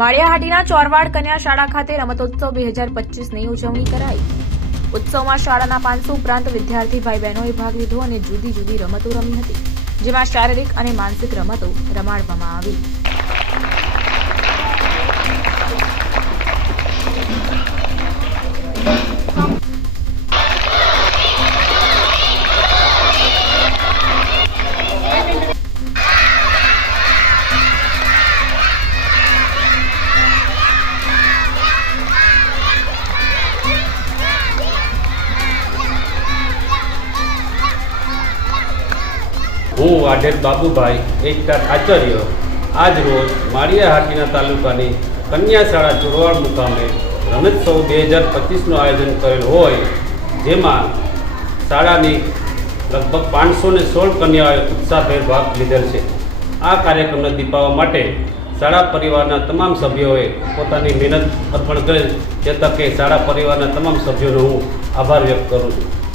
માળિયાહાટીના ચોરવાડ કન્યા શાળા ખાતે રમતોત્સવ 2025ની ઉજવણી કરાઈ। ઉત્સવમાં શાળાના 500 ઉપરાંત વિદ્યાર્થી ભાઈ બહેનોએ ભાગ લીધો અને જુદી જુદી રમતો રમી હતી, જેમાં શારીરિક અને માનસિક રમતો રમાડવામાં આવી। હું વાઢેર બાબુભાઈ એકતા આચાર્ય આજ રોજ માળિયાહાટીના તાલુકાની કન્યા શાળા ચોરવાડ મુકામે રમતોત્સવ 2025નું આયોજન કરેલ હોય, જેમાં શાળાની લગભગ 516 કન્યાઓએ ઉત્સાહભેર ભાગ લીધેલ છે। આ કાર્યક્રમને દીપાવવા માટે શાળા પરિવારના તમામ સભ્યોએ પોતાની મહેનત અર્પણ કરેલ, જે તકે શાળા પરિવારના તમામ સભ્યોનો હું આભાર વ્યક્ત કરું છું।